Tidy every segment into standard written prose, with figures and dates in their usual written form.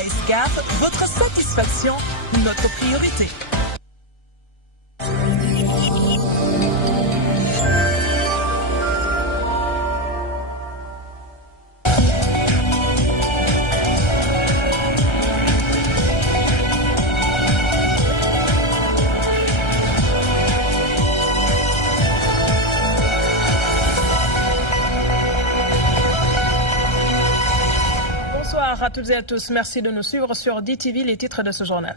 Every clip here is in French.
Escar, votre satisfaction, notre priorité. Bonsoir à toutes et à tous. Merci de nous suivre sur DTV, les titres de ce journal.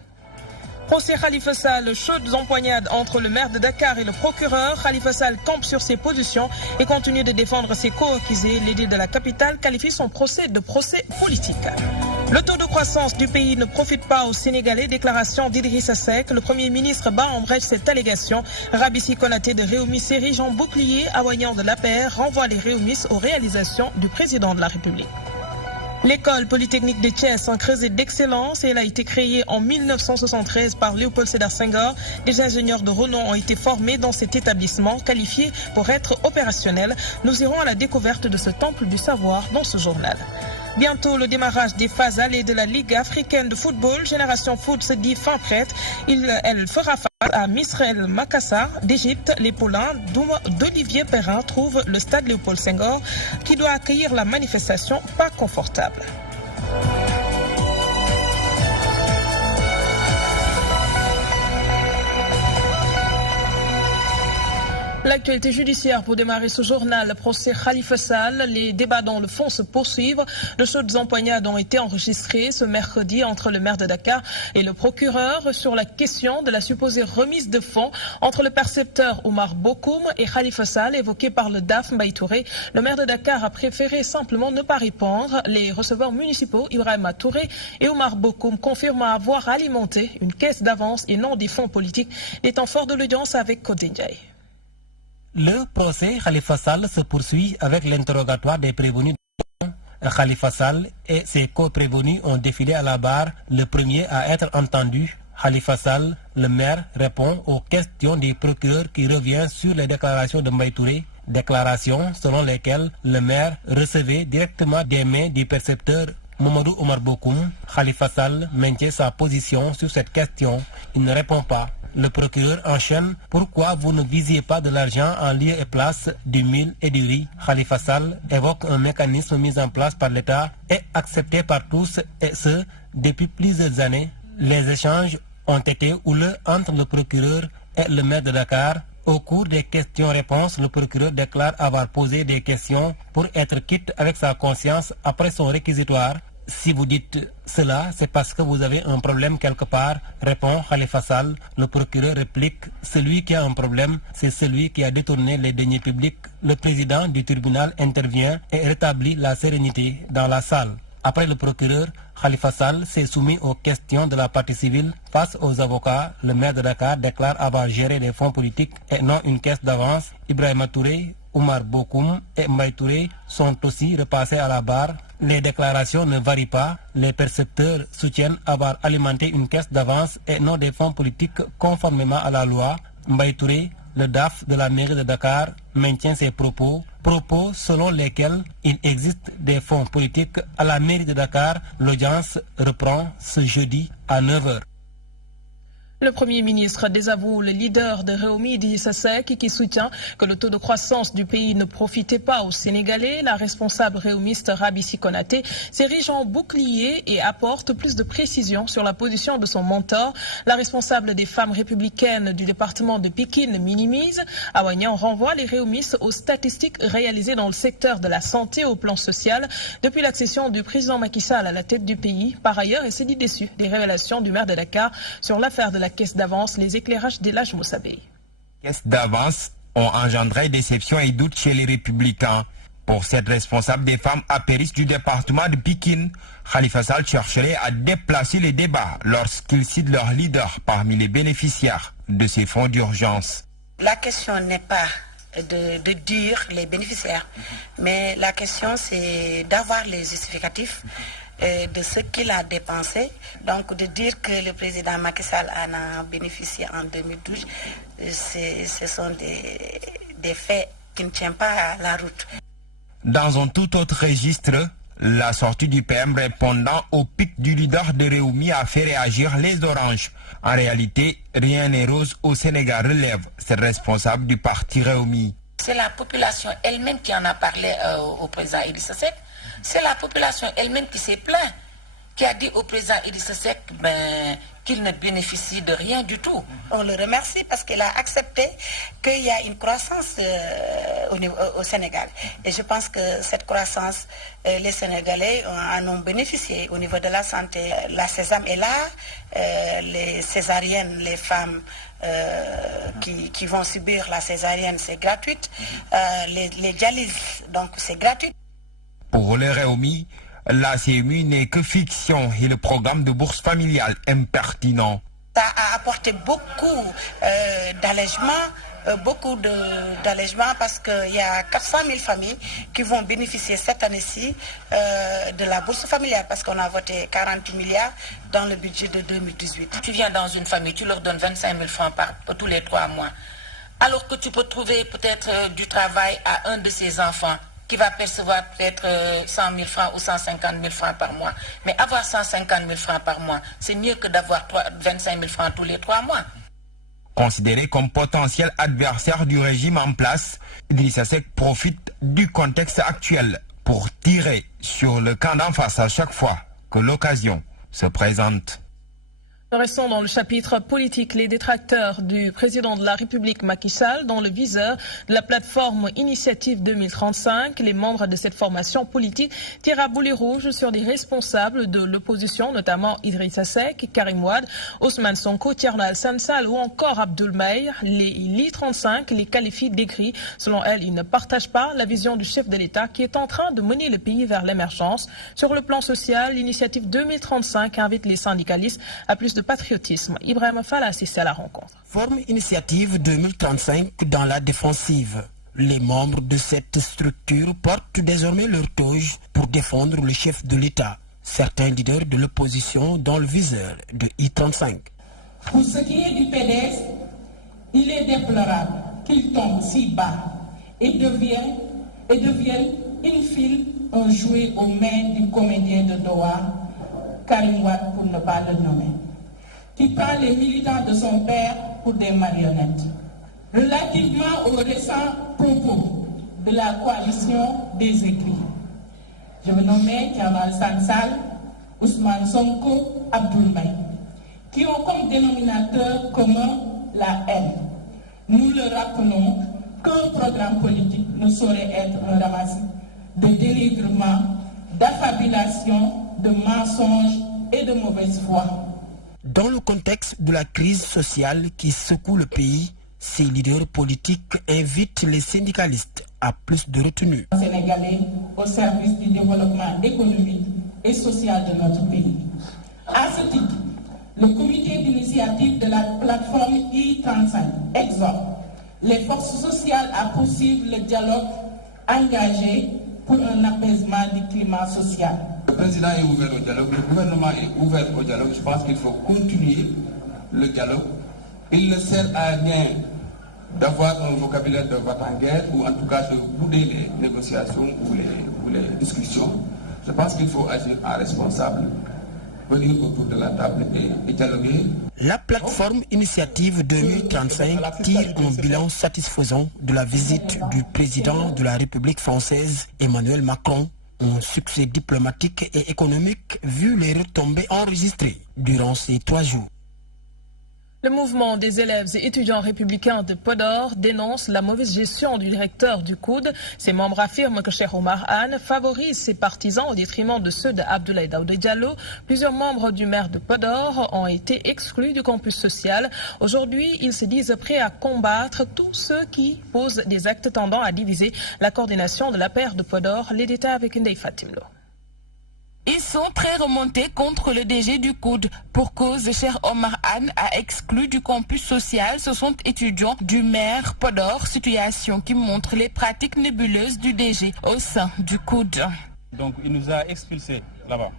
Procès Khalifa Sall, chaudes empoignades entre le maire de Dakar et le procureur. Khalifa Sall campe sur ses positions et continue de défendre ses co-accusés. L'édile de la capitale qualifie son procès de procès politique. Le taux de croissance du pays ne profite pas aux Sénégalais. Déclaration d'Idrissa Seck. Le Premier ministre bat en brèche cette allégation. Rabissi Konaté de Réumi s'érige en bouclier. Awagnan de l'APR renvoie les Réumis aux réalisations du président de la République. L'école polytechnique de Thiès, un creuset d'excellence, elle a été créée en 1973 par Léopold Sédar Senghor. Des ingénieurs de renom ont été formés dans cet établissement, qualifiés pour être opérationnels. Nous irons à la découverte de ce temple du savoir dans ce journal. Bientôt le démarrage des phases allées de la Ligue africaine de football. Génération Foot se dit fin prête. Elle fera face à Misraël Makassar d'Égypte. Les poulains d'Olivier Perrin trouvent le stade Léopold Senghor qui doit accueillir la manifestation pas confortable. L'actualité judiciaire pour démarrer ce journal, le procès Khalifa Sall. Les débats dans le fond se poursuivent. De chaudes empoignades ont été enregistrées ce mercredi entre le maire de Dakar et le procureur sur la question de la supposée remise de fonds entre le percepteur Omar Bokoum et Khalifa Sall, évoqué par le DAF Mbaye Touré. Le maire de Dakar a préféré simplement ne pas répondre. Les receveurs municipaux Ibrahima Touré et Omar Bokoum confirment avoir alimenté une caisse d'avance et non des fonds politiques. Les temps forts de l'audience avec Kodendjaï. Le procès Khalifa Sall se poursuit avec l'interrogatoire des prévenus. Khalifa Sall et ses co-prévenus ont défilé à la barre, le premier à être entendu. Khalifa Sall, le maire, répond aux questions des procureurs qui revient sur les déclarations de Mbaye Touré. Déclarations selon lesquelles le maire recevait directement des mains du percepteur Mamadou Omar Bokoum. Khalifa Sall maintient sa position sur cette question. Il ne répond pas. Le procureur enchaîne. Pourquoi vous ne visiez pas de l'argent en lieu et place du mil et du riz? Khalifa Sall évoque un mécanisme mis en place par l'État et accepté par tous, et ce, depuis plusieurs années. Les échanges ont été houleux entre le procureur et le maire de Dakar. Au cours des questions-réponses, le procureur déclare avoir posé des questions pour être quitte avec sa conscience après son réquisitoire. Si vous dites cela, c'est parce que vous avez un problème quelque part, répond Khalifa Sall. Le procureur réplique, celui qui a un problème, c'est celui qui a détourné les deniers publics. Le président du tribunal intervient et rétablit la sérénité dans la salle. Après le procureur, Khalifa Sall s'est soumis aux questions de la partie civile. Face aux avocats, le maire de Dakar déclare avoir géré les fonds politiques et non une caisse d'avance. Ibrahima Touré, Omar Bokoum et Mbaye Touré sont aussi repassés à la barre. Les déclarations ne varient pas. Les percepteurs soutiennent avoir alimenté une caisse d'avance et non des fonds politiques conformément à la loi. Mbaye Touré, le DAF de la mairie de Dakar, maintient ses propos selon lesquels il existe des fonds politiques à la mairie de Dakar. L'audience reprend ce jeudi à 9h. Le Premier ministre désavoue le leader de Réumi, Idrissa Seck, qui soutient que le taux de croissance du pays ne profitait pas aux Sénégalais. La responsable réumiste Rabissi Konaté s'érige en bouclier et apporte plus de précisions sur la position de son mentor. La responsable des femmes républicaines du département de Pikine minimise. Awagnan renvoie les réumistes aux statistiques réalisées dans le secteur de la santé au plan social depuis l'accession du président Macky Sall à la tête du pays. Par ailleurs, il s'est dit déçu des révélations du maire de Dakar sur l'affaire de la caisse d'avance, les éclairages d'Elhadj Moussabé. Caisses d'avance ont engendré déception et doute chez les républicains. Pour cette responsable des femmes apéristes du département de Pikine, Khalifa Sall chercherait à déplacer les débats lorsqu'il cite leur leader parmi les bénéficiaires de ces fonds d'urgence. La question n'est pas de dire les bénéficiaires, mais la question c'est d'avoir les justificatifs de ce qu'il a dépensé. Donc de dire que le président Macky Sall en a bénéficié en 2012, ce sont des faits qui ne tiennent pas à la route. Dans un tout autre registre, La sortie du PM répondant au pic du leader de Réumi a fait réagir les Oranges. En réalité, rien n'est rose au Sénégal, relève cette responsable du parti Réumi. C'est la population elle-même qui en a parlé au président Idrissa Seck. C'est la population elle-même qui s'est plainte, qui a dit au président Idrissa Seck qu'il ne bénéficie de rien du tout. On le remercie parce qu'il a accepté qu'il y a une croissance au Sénégal. Et je pense que cette croissance, les Sénégalais en ont bénéficié au niveau de la santé. La sésame est là, les césariennes, les femmes qui vont subir la césarienne, c'est gratuit. Les dialyses, donc c'est gratuit. Pour les Réumi, la CMU n'est que fiction et le programme de bourse familiale impertinent. Ça a apporté beaucoup d'allègements parce qu'il y a 400 000 familles qui vont bénéficier cette année-ci de la bourse familiale parce qu'on a voté 40 milliards dans le budget de 2018. Tu viens dans une famille, tu leur donnes 25 000 francs tous les 3 mois. Alors que tu peux trouver peut-être du travail à un de ses enfants qui va percevoir peut-être 100 000 francs ou 150 000 francs par mois. Mais avoir 150 000 francs par mois, c'est mieux que d'avoir 25 000 francs tous les 3 mois. Considéré comme potentiel adversaire du régime en place, Idrissa Seck profite du contexte actuel pour tirer sur le camp d'en face à chaque fois que l'occasion se présente. Restons dans le chapitre politique. Les détracteurs du président de la République Macky Sall dans le viseur de la plateforme Initiative 2035. Les membres de cette formation politique tirent à boulet rouge sur des responsables de l'opposition, notamment Idrissa Seck, Karim Wade, Ousmane Sonko, Thierno Alassane Sall ou encore Abdoul Mbaye. L'I35 les qualifie d'aigris. Selon elle, ils ne partagent pas la vision du chef de l'État qui est en train de mener le pays vers l'émergence. Sur le plan social, l'Initiative 2035 invite les syndicalistes à plus de patriotisme. Ibrahim Fall a assisté à la rencontre. Forme Initiative 2035 dans la défensive. Les membres de cette structure portent désormais leur toge pour défendre le chef de l'État. Certains leaders de l'opposition dans le viseur de I35. Pour ce qui est du PDS, il est déplorable qu'il tombe si bas et devienne in fine un jouet aux mains du comédien de Doha, Karim Wade pour ne pas le nommer, qui prend les militants de son père pour des marionnettes. Relativement aux récents propos de la coalition des écrits, je veux nommer Thierno Alassane Sall, Ousmane Sonko, Abdoul Mbaye, qui ont comme dénominateur commun la haine. Nous le rappelons qu'un programme politique ne saurait être un ramassis de dénigrement, d'affabulation, de mensonges et de mauvaise foi. Dans le contexte de la crise sociale qui secoue le pays, ces leaders politiques invitent les syndicalistes à plus de retenue. Sénégalais au service du développement économique et social de notre pays. À ce titre, le comité d'initiative de la plateforme I35 exhorte les forces sociales à poursuivre le dialogue engagé pour un apaisement du climat social. Le président est ouvert au dialogue, le gouvernement est ouvert au dialogue. Je pense qu'il faut continuer le dialogue. Il ne sert à rien d'avoir un vocabulaire de va-t-en-guerre ou en tout cas de bouder les négociations ou les discussions. Je pense qu'il faut agir en responsable, venir autour de la table et dialoguer. La plateforme Initiative 2035 tire un bilan satisfaisant de la visite du président de la République française, Emmanuel Macron. Un succès diplomatique et économique vu les retombées enregistrées durant ces 3 jours. Le mouvement des élèves et étudiants républicains de Podor dénonce la mauvaise gestion du directeur du COUD. Ses membres affirment que Cheikh Omar Anne favorise ses partisans au détriment de ceux de Abdoulaye Daouda Diallo. Plusieurs membres du maire de Podor ont été exclus du campus social. Aujourd'hui, ils se disent prêts à combattre tous ceux qui posent des actes tendant à diviser la coordination de la paire de Podor. Les détails avec Ndeye Fatimlo. Ils sont très remontés contre le DG du COUD. Pour cause, Cheikh Omar Anne a exclu du campus social 60 étudiants du maire Podor, situation qui montre les pratiques nébuleuses du DG au sein du COUD. Donc il nous a expulsés là-bas,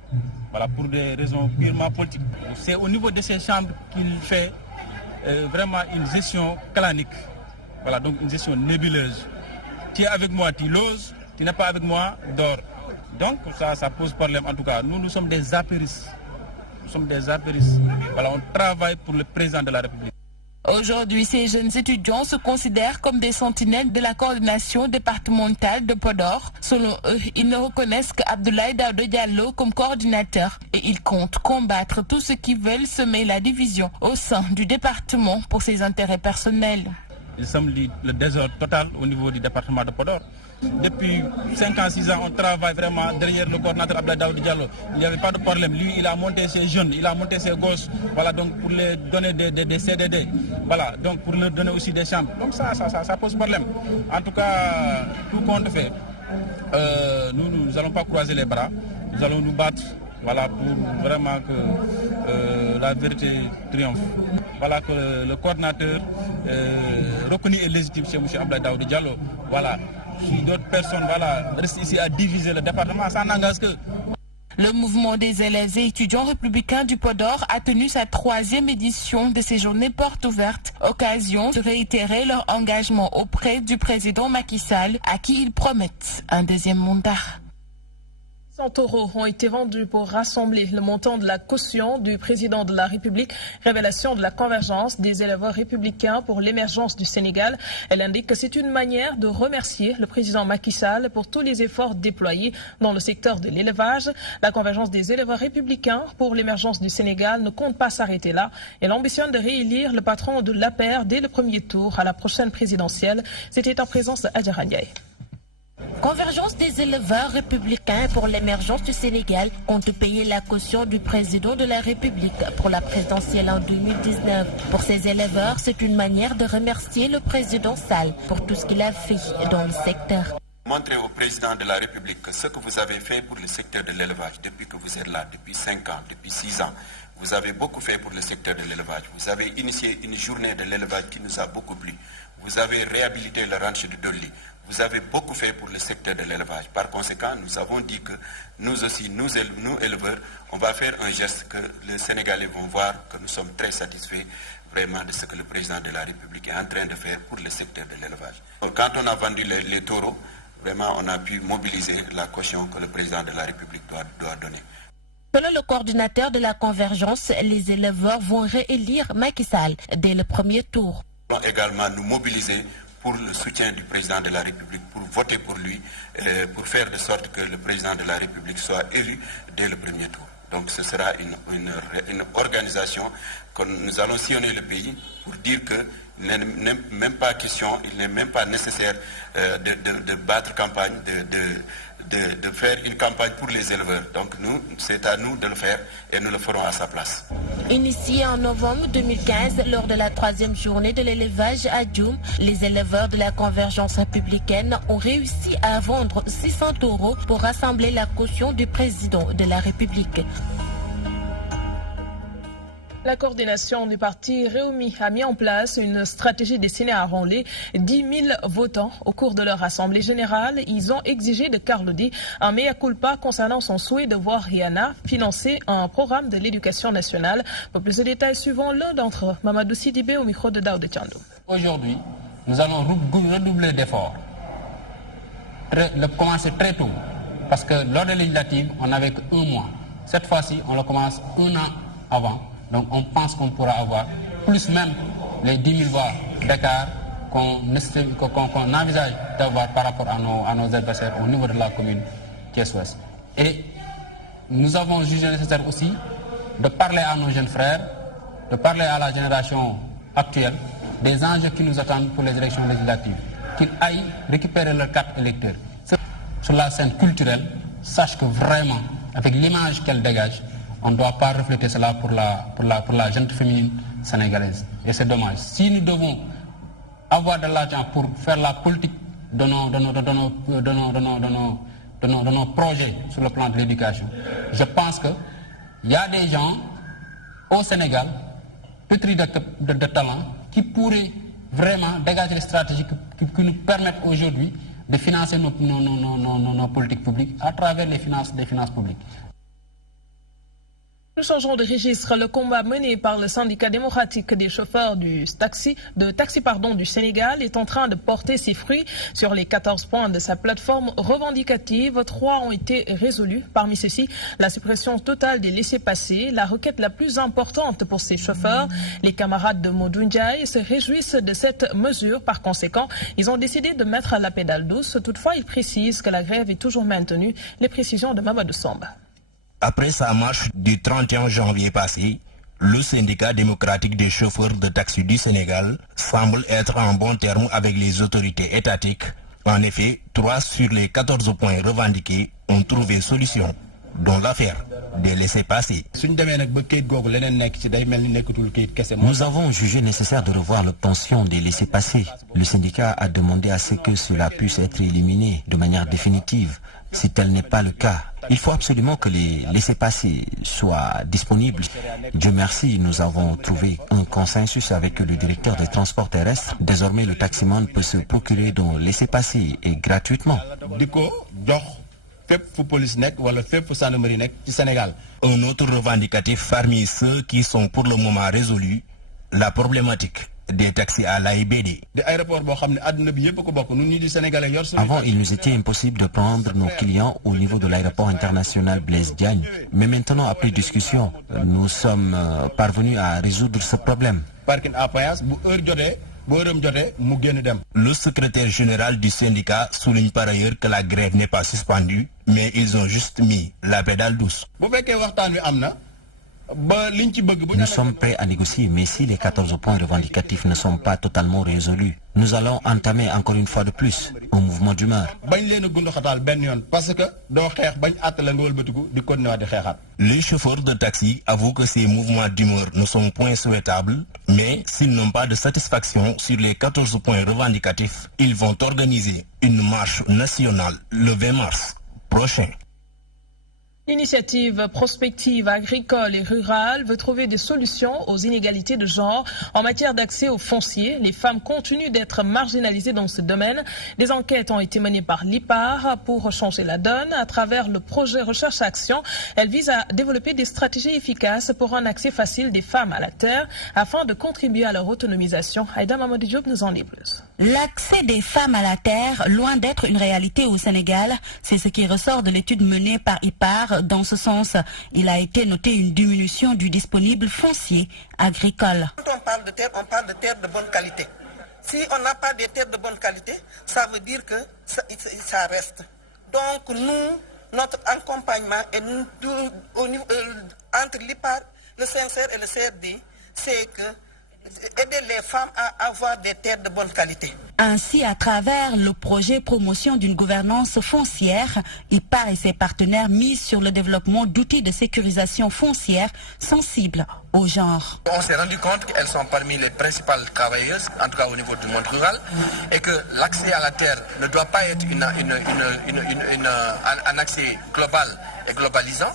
voilà, pour des raisons purement politiques. C'est au niveau de ces chambres qu'il fait vraiment une gestion clanique, voilà, donc une gestion nébuleuse. Tu es avec moi, tu loses, tu n'es pas avec moi, dors. Donc ça pose problème. En tout cas, nous sommes des apéristes. Nous sommes des apéristes. Voilà, on travaille pour le président de la République. Aujourd'hui, ces jeunes étudiants se considèrent comme des sentinelles de la coordination départementale de Podor. Selon eux, ils ne reconnaissent qu'Abdoulaye Daouda Diallo comme coordinateur et ils comptent combattre tous ceux qui veulent semer la division au sein du département pour ses intérêts personnels. Nous sommes le désordre total au niveau du département de Podor. Depuis 5 ans, 6 ans, on travaille vraiment derrière le coordinateur Abdoulaye Daouda Diallo. Il n'y avait pas de problème. Lui, il a monté ses jeunes, il a monté ses gosses, voilà, donc pour les donner des CDD, voilà, donc pour leur donner aussi des chambres. Donc ça pose problème. En tout cas, tout compte fait, nous n'allons pas croiser les bras, nous allons nous battre, voilà, pour vraiment que la vérité triomphe. Voilà, que le coordinateur reconnu et légitime chez M. Abdoulaye Daouda Diallo, voilà. Si d'autres personnes restent ici à diviser le département, ça n'engage que. Le mouvement des élèves et étudiants républicains du Podor a tenu sa 3e édition de ces journées portes ouvertes, occasion de réitérer leur engagement auprès du président Macky Sall, à qui ils promettent un 2e mandat. 100 euros ont été vendus pour rassembler le montant de la caution du président de la République. Révélation de la convergence des éleveurs républicains pour l'émergence du Sénégal. Elle indique que c'est une manière de remercier le président Macky Sall pour tous les efforts déployés dans le secteur de l'élevage. La convergence des éleveurs républicains pour l'émergence du Sénégal ne compte pas s'arrêter là. Elle ambitionne de réélire le patron de l'APR dès le premier tour à la prochaine présidentielle. C'était en présence de Adjara Ndiaye. Convergence des éleveurs républicains pour l'émergence du Sénégal compte payer la caution du président de la République pour la présidentielle en 2019. Pour ces éleveurs, c'est une manière de remercier le président Sall pour tout ce qu'il a fait dans le secteur. Montrez au président de la République que ce que vous avez fait pour le secteur de l'élevage depuis que vous êtes là, depuis 5 ans, depuis 6 ans, vous avez beaucoup fait pour le secteur de l'élevage. Vous avez initié une journée de l'élevage qui nous a beaucoup plu. Vous avez réhabilité le ranch de Dolly. Vous avez beaucoup fait pour le secteur de l'élevage. Par conséquent, nous avons dit que nous aussi, nous éleveurs, on va faire un geste que les Sénégalais vont voir que nous sommes très satisfaits vraiment de ce que le président de la République est en train de faire pour le secteur de l'élevage. Quand on a vendu les taureaux, vraiment on a pu mobiliser la caution que le président de la République doit donner. Selon le coordinateur de la convergence, les éleveurs vont réélire Macky Sall dès le premier tour. Nous allons également nous mobiliser pour le soutien du président de la République, pour voter pour lui, pour faire de sorte que le président de la République soit élu dès le premier tour. Donc ce sera une organisation que nous allons sillonner le pays pour dire que il n'est même pas question, il n'est même pas nécessaire de battre campagne, de faire une campagne pour les éleveurs. Donc c'est à nous de le faire et nous le ferons à sa place. Initié en novembre 2015 lors de la 3e journée de l'élevage à Djoum, les éleveurs de la convergence républicaine ont réussi à vendre 600 taureaux pour rassembler la caution du président de la République. La coordination du parti Réumi a mis en place une stratégie destinée à enrôler 10 000 votants. Au cours de leur assemblée générale, ils ont exigé de Carlo D un mea culpa concernant son souhait de voir Rihanna financer un programme de l'éducation nationale. Pour plus de détails, suivant l'un d'entre eux, Mamadou Sidibé au micro de Daouda Diallo. Aujourd'hui, nous allons redoubler d'efforts. Commencer très tôt, parce que lors des législatives, on n'avait qu'1 mois. Cette fois-ci, on le commence 1 an avant. Donc on pense qu'on pourra avoir plus même les 10 000 voix d'écart qu'on envisage d'avoir par rapport à nos adversaires au niveau de la commune Thiès-Ouest. Et nous avons jugé nécessaire aussi de parler à nos jeunes frères, de parler à la génération actuelle des enjeux qui nous attendent pour les élections législatives, qu'ils aillent récupérer leur carte électeur. Sur la scène culturelle, sache que vraiment, avec l'image qu'elle dégage, on ne doit pas refléter cela pour la jeune féminine sénégalaise. Et c'est dommage. Si nous devons avoir de l'argent pour faire la politique de nos projets sur le plan de l'éducation, je pense qu'il y a des gens au Sénégal, pétris de talent, qui pourraient vraiment dégager les stratégies qui nous permettent aujourd'hui de financer nos politiques publiques à travers des finances publiques. Nous changeons de registre. Le combat mené par le syndicat démocratique des chauffeurs du taxi du Sénégal est en train de porter ses fruits. Sur les 14 points de sa plateforme revendicative, 3 ont été résolus. Parmi ceux-ci, la suppression totale des laissez-passer, la requête la plus importante pour ces chauffeurs. Les camarades de Modou Ndiaye se réjouissent de cette mesure. Par conséquent, ils ont décidé de mettre la pédale douce. Toutefois, ils précisent que la grève est toujours maintenue. Les précisions de Mamadou Samba. Après sa marche du 31 janvier passé, le syndicat démocratique des chauffeurs de taxi du Sénégal semble être en bon terme avec les autorités étatiques. En effet, 3 sur les 14 points revendiqués ont trouvé solution, dont l'affaire des laissez-passer. Nous avons jugé nécessaire de revoir l'obtention des laissez-passer. Le syndicat a demandé à ce que cela puisse être éliminé de manière définitive. Si tel n'est pas le cas, il faut absolument que les laissez-passer soient disponibles. Dieu merci, nous avons trouvé un consensus avec le directeur des transports terrestres. Désormais, le taximan peut se procurer d'un laissez-passer et gratuitement. Un autre revendicatif parmi ceux qui sont pour le moment résolus, la problématique des taxis à l'AIBD. Avant, il nous était impossible de prendre nos clients au niveau de l'aéroport international Blaise Diagne. Mais maintenant, après discussion, nous sommes parvenus à résoudre ce problème. Le secrétaire général du syndicat souligne par ailleurs que la grève n'est pas suspendue, mais ils ont juste mis la pédale douce. Nous sommes prêts à négocier, mais si les 14 points revendicatifs ne sont pas totalement résolus, nous allons entamer encore une fois de plus un mouvement d'humeur. Les chauffeurs de taxi avouent que ces mouvements d'humeur ne sont point souhaitables, mais s'ils n'ont pas de satisfaction sur les 14 points revendicatifs, ils vont organiser une marche nationale le 20 mars prochain. L'initiative prospective agricole et rurale veut trouver des solutions aux inégalités de genre en matière d'accès aux fonciers. Les femmes continuent d'être marginalisées dans ce domaine. Des enquêtes ont été menées par l'IPAR pour changer la donne. À travers le projet Recherche-Action, elle vise à développer des stratégies efficaces pour un accès facile des femmes à la terre afin de contribuer à leur autonomisation. Aïda Mamadou Diop nous en dit plus. L'accès des femmes à la terre, loin d'être une réalité au Sénégal, c'est ce qui ressort de l'étude menée par IPAR. Dans ce sens, il a été noté une diminution du disponible foncier agricole. Quand on parle de terre de bonne qualité. Si on n'a pas de terre de bonne qualité, ça veut dire que ça reste. Donc nous, notre accompagnement entre l'IPAR, le CNCR et le CRD, c'est que aider les femmes à avoir des terres de bonne qualité. Ainsi, à travers le projet promotion d'une gouvernance foncière, IPAR et ses partenaires misent sur le développement d'outils de sécurisation foncière sensibles au genre. On s'est rendu compte qu'elles sont parmi les principales travailleuses, en tout cas au niveau du monde rural, et que l'accès à la terre ne doit pas être un accès global et globalisant.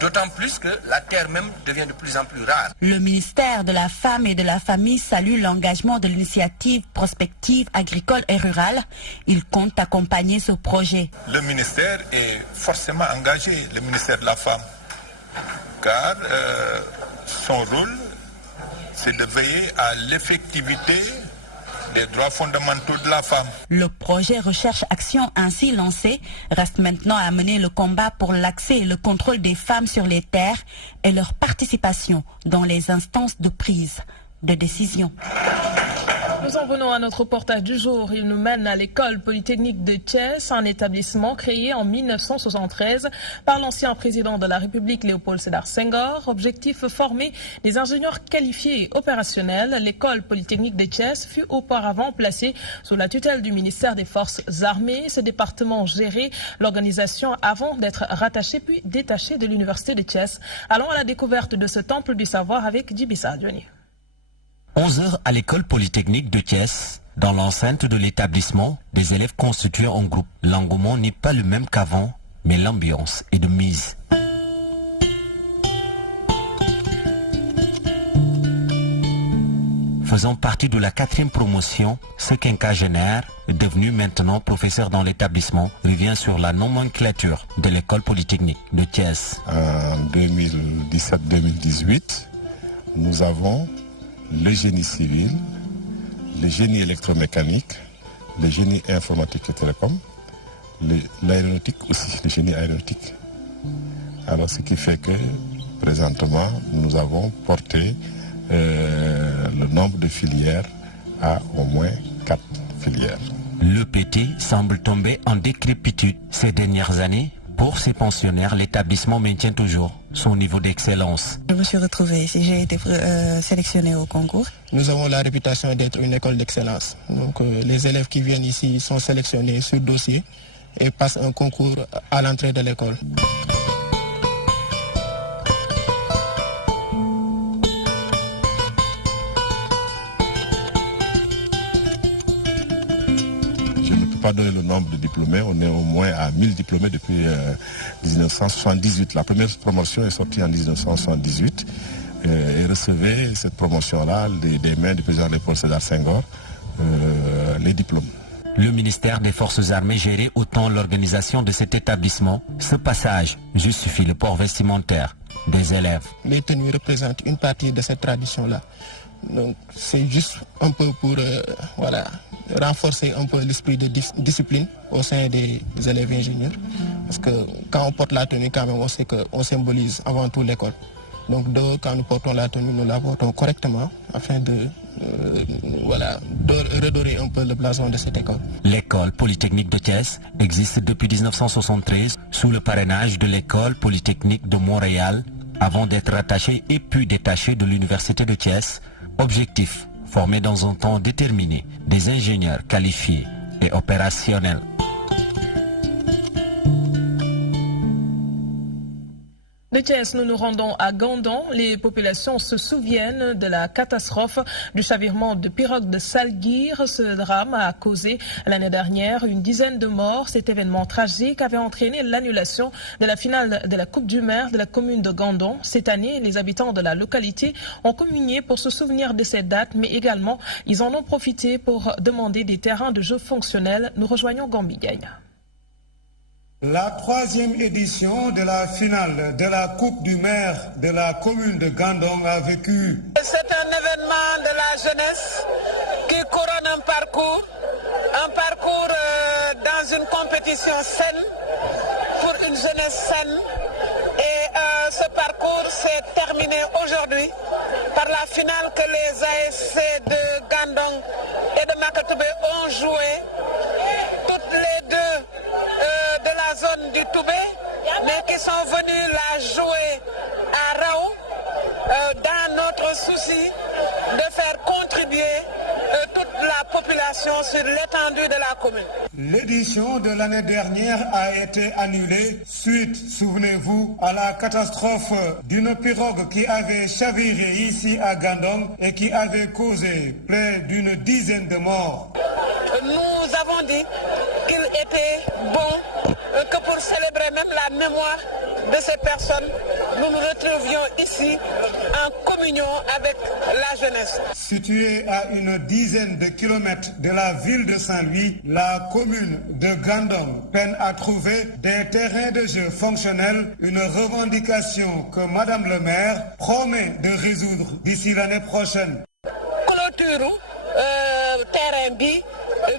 D'autant plus que la terre même devient de plus en plus rare. Le ministère de la Femme et de la Famille salue l'engagement de l'initiative prospective agricole et rurale. Il compte accompagner ce projet. Le ministère est forcément engagé, le ministère de la Femme, car son rôle, c'est de veiller à l'effectivité des droits fondamentaux de la femme. Le projet Recherche-Action ainsi lancé reste maintenant à mener le combat pour l'accès et le contrôle des femmes sur les terres et leur participation dans les instances de prise de décision. Nous en venons à notre reportage du jour. Il nous mène à l'école polytechnique de Thiès, un établissement créé en 1973 par l'ancien président de la République Léopold Sédar Senghor. Objectif, former des ingénieurs qualifiés et opérationnels. L'école polytechnique de Thiès fut auparavant placée sous la tutelle du ministère des Forces armées. Ce département gérait l'organisation avant d'être rattaché puis détaché de l'université de Thiès. Allons à la découverte de ce temple du savoir avec Djibissa Dioni. 11h à l'école polytechnique de Thiès. Dans l'enceinte de l'établissement, des élèves constitués en groupe. L'engouement n'est pas le même qu'avant, mais l'ambiance est de mise. Faisant partie de la 4e promotion, ce quinquagénaire, devenu maintenant professeur dans l'établissement, revient sur la nomenclature de l'école polytechnique de Thiès. En 2017-2018, nous avons le génie civil, le génie électromécanique, le génie informatique et télécom, l'aéronautique aussi, le génie aéronautique. Alors ce qui fait que présentement nous avons porté le nombre de filières à au moins 4 filières. Le PT semble tomber en décrépitude ces dernières années. Pour ces pensionnaires, l'établissement maintient toujours son niveau d'excellence. Je me suis retrouvée ici, j'ai été sélectionnée au concours. Nous avons la réputation d'être une école d'excellence. Donc les élèves qui viennent ici sont sélectionnés sur dossier et passent un concours à l'entrée de l'école. Pas donner le nombre de diplômés, on est au moins à 1000 diplômés depuis 1978. La première promotion est sortie en 1978 et recevait cette promotion-là des mains du président Léopold Sédar Senghor, les diplômes. Le ministère des Forces armées gérait autant l'organisation de cet établissement. Ce passage justifie le port vestimentaire des élèves. Les tenues représentent une partie de cette tradition-là. Donc c'est juste un peu pour renforcer un peu l'esprit de discipline au sein des élèves ingénieurs. Parce que quand on porte la tenue, quand même, on sait qu'on symbolise avant tout l'école. Donc quand nous portons la tenue, nous la portons correctement afin de redorer un peu le blason de cette école. L'école polytechnique de Thiès existe depuis 1973 sous le parrainage de l'école polytechnique de Montréal avant d'être attachée et puis détachée de l'université de Thiès. Objectif, former dans un temps déterminé des ingénieurs qualifiés et opérationnels. De Thiès, nous nous rendons à Gandon. Les populations se souviennent de la catastrophe du chavirement de pirogue de Salguir. Ce drame a causé l'année dernière une dizaine de morts. Cet événement tragique avait entraîné l'annulation de la finale de la Coupe du Maire de la commune de Gandon. Cette année, les habitants de la localité ont communié pour se souvenir de cette date, mais également, ils en ont profité pour demander des terrains de jeu fonctionnels. Nous rejoignons Gambi Gagne. La 3e édition de la finale de la Coupe du Maire de la commune de Gandon a vécu. C'est un événement de la jeunesse qui couronne un parcours dans une compétition saine, pour une jeunesse saine. Et ce parcours s'est terminé aujourd'hui par la finale que les ASC de Gandon et de Makatoubé ont joué. Toutes les deux de la zone du Toubé, mais qui sont venus la jouer à Rao dans notre souci de faire contribuer toute la population sur l'étendue de la commune. L'édition de l'année dernière a été annulée suite, souvenez-vous, à la catastrophe d'une pirogue qui avait chaviré ici à Gandon et qui avait causé près d'une dizaine de morts. Nous avons dit qu'il était bon que pour célébrer même la mémoire de ces personnes, nous nous retrouvions ici en communion avec la jeunesse. Située à une dizaine de kilomètres de la ville de Saint-Louis, la commune de Gandon peine à trouver des terrains de jeu fonctionnels, une revendication que Madame le maire promet de résoudre d'ici l'année prochaine. Clôture terrain bi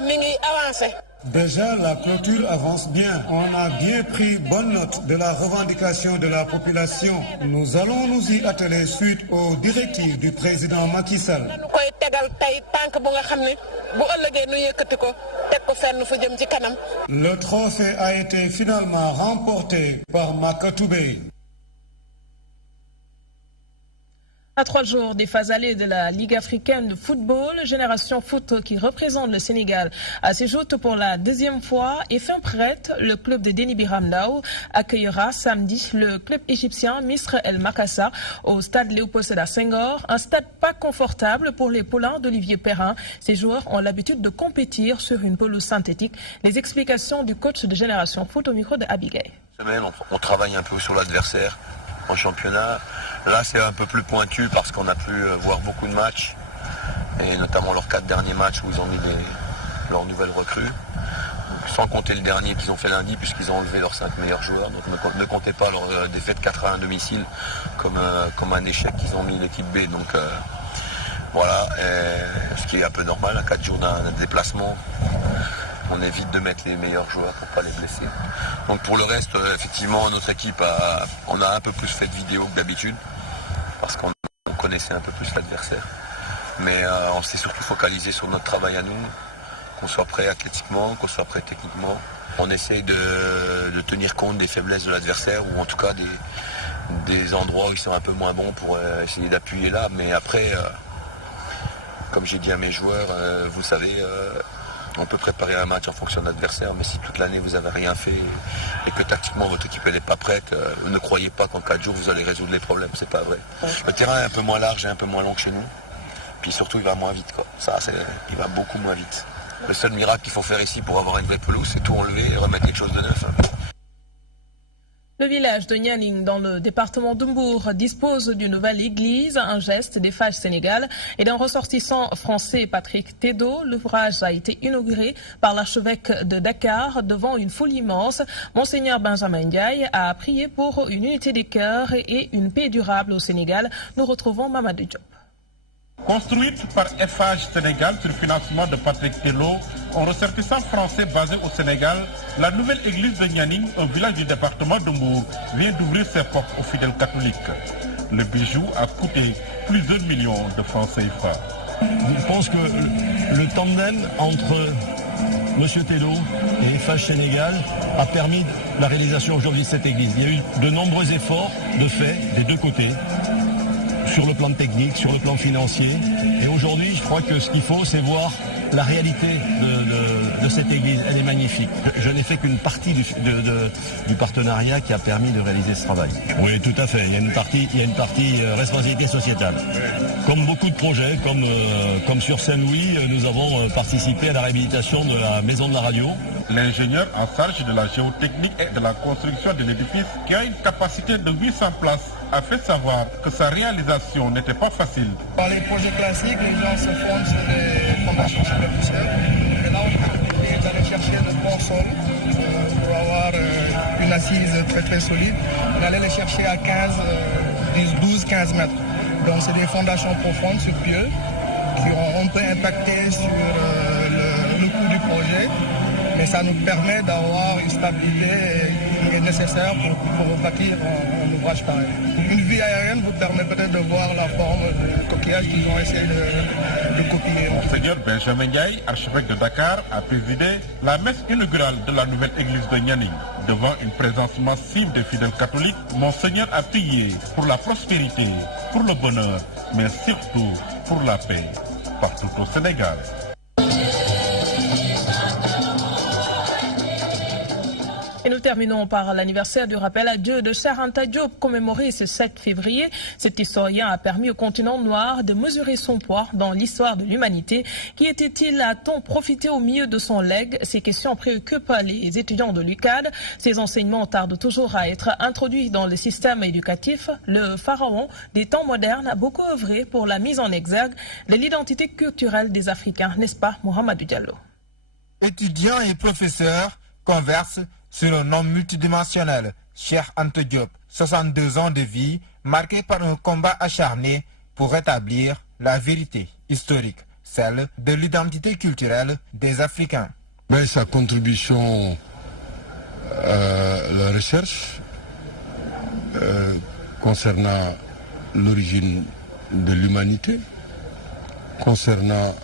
mi ngi avancé. Déjà, la clôture avance bien. On a bien pris bonne note de la revendication de la population. Nous allons nous y atteler suite aux directives du président Macky Sall. Le trophée a été finalement remporté par Makatoubé. À 3 jours des phases allées de la Ligue africaine de football, Génération Foot qui représente le Sénégal s'ajoute pour la 2e fois et fin prête. Le club de Déni Biram Ndao accueillera samedi le club égyptien Misr El Makassa au stade Léopold Sédar Senghor. Un stade pas confortable pour les poulains d'Olivier Perrin. Ces joueurs ont l'habitude de compétir sur une pelouse synthétique. Les explications du coach de Génération Foot au micro de Abigail. On travaille un peu sur l'adversaire en championnat. Là, c'est un peu plus pointu parce qu'on a pu voir beaucoup de matchs. et notamment leurs 4 derniers matchs où ils ont mis leurs nouvelles recrues. Sans compter le dernier qu'ils ont fait lundi, puisqu'ils ont enlevé leurs 5 meilleurs joueurs. Donc ne comptez pas leur défaite 4-1 à domicile comme un échec qu'ils ont mis l'équipe B. Donc voilà, ce qui est un peu normal, à 4 jours d'un déplacement, on évite de mettre les meilleurs joueurs pour ne pas les blesser. Donc pour le reste, effectivement, notre équipe on a un peu plus fait de vidéos que d'habitude, parce qu'on connaissait un peu plus l'adversaire. Mais on s'est surtout focalisé sur notre travail à nous, qu'on soit prêt athlétiquement, qu'on soit prêt techniquement. On essaie de tenir compte des faiblesses de l'adversaire, ou en tout cas des endroits où ils sont un peu moins bons pour essayer d'appuyer là. Mais après, comme j'ai dit à mes joueurs, vous savez, on peut préparer un match en fonction de l'adversaire, mais si toute l'année vous n'avez rien fait et que tactiquement votre équipe n'est pas prête, ne croyez pas qu'en 4 jours vous allez résoudre les problèmes, c'est pas vrai. Le terrain est un peu moins large et un peu moins long que chez nous, puis surtout il va moins vite, quoi. Il va beaucoup moins vite. Le seul miracle qu'il faut faire ici pour avoir une vraie pelouse, c'est tout enlever et remettre quelque chose de neuf. Le village de Nianing, dans le département d'Mbour, dispose d'une nouvelle église, un geste des Fages Sénégal et d'un ressortissant français, Patrick Tedo. L'ouvrage a été inauguré par l'archevêque de Dakar devant une foule immense. Monseigneur Benjamin Ndiaye a prié pour une unité des cœurs et une paix durable au Sénégal. Nous retrouvons Mamadou Diop. Construite par FH Sénégal sur le financement de Patrick Tello, un ressortissant français basé au Sénégal, la nouvelle église de Nianing, un village du département d'Mbour, vient d'ouvrir ses portes aux fidèles catholiques. Le bijou a coûté plusieurs millions de francs CFA. Je pense que le tandem entre M. Tello et FH Sénégal a permis la réalisation aujourd'hui de cette église. Il y a eu de nombreux efforts de fait des deux côtés, sur le plan technique, sur le plan financier. Et aujourd'hui, je crois que ce qu'il faut, c'est voir la réalité de cette église. Elle est magnifique. Je n'ai fait qu'une partie du partenariat qui a permis de réaliser ce travail. Oui, tout à fait. Il y a une partie responsabilité sociétale. Comme beaucoup de projets, comme sur Saint-Louis, nous avons participé à la réhabilitation de la maison de la radio. L'ingénieur en charge de la géotechnique et de la construction de l'édifice, qui a une capacité de 800 places, a fait savoir que sa réalisation n'était pas facile. Dans les projets classiques, les gens se fondent sur les fondations superficielles. Et là, on est allé chercher le bon sol pour avoir une assise très très solide. On allait les chercher à 12-15 mètres. Donc c'est des fondations profondes sur pieux qui ont un peu impacté sur le coût du projet. Mais ça nous permet d'avoir une stabilité qui est nécessaire pour bâtir un ouvrage pareil. Une vue aérienne vous permet peut-être de voir la forme du coquillage qu'ils ont essayé de copier. Monseigneur Benjamin Ndiaye, archevêque de Dakar, a présidé la messe inaugurale de la nouvelle église de Nianing. Devant une présence massive des fidèles catholiques, Monseigneur a prié pour la prospérité, pour le bonheur, mais surtout pour la paix partout au Sénégal. Et nous terminons par l'anniversaire du rappel à Dieu de Cheikh Anta Diop, commémoré ce 7 février. Cet historien a permis au continent noir de mesurer son poids dans l'histoire de l'humanité. Qui était-il? A-t-on profité au milieu de son legs? Ces questions préoccupent les étudiants de l'UCAD. Ces enseignements tardent toujours à être introduits dans le système éducatif. Le pharaon des temps modernes a beaucoup œuvré pour la mise en exergue de l'identité culturelle des Africains, n'est-ce pas, Mohamedou Diallo? Étudiants et professeurs conversent sur un homme multidimensionnel, Cheikh Anta Diop, 62 ans de vie, marqué par un combat acharné pour rétablir la vérité historique, celle de l'identité culturelle des Africains. Mais sa contribution à la recherche concernant l'origine de l'humanité, concernant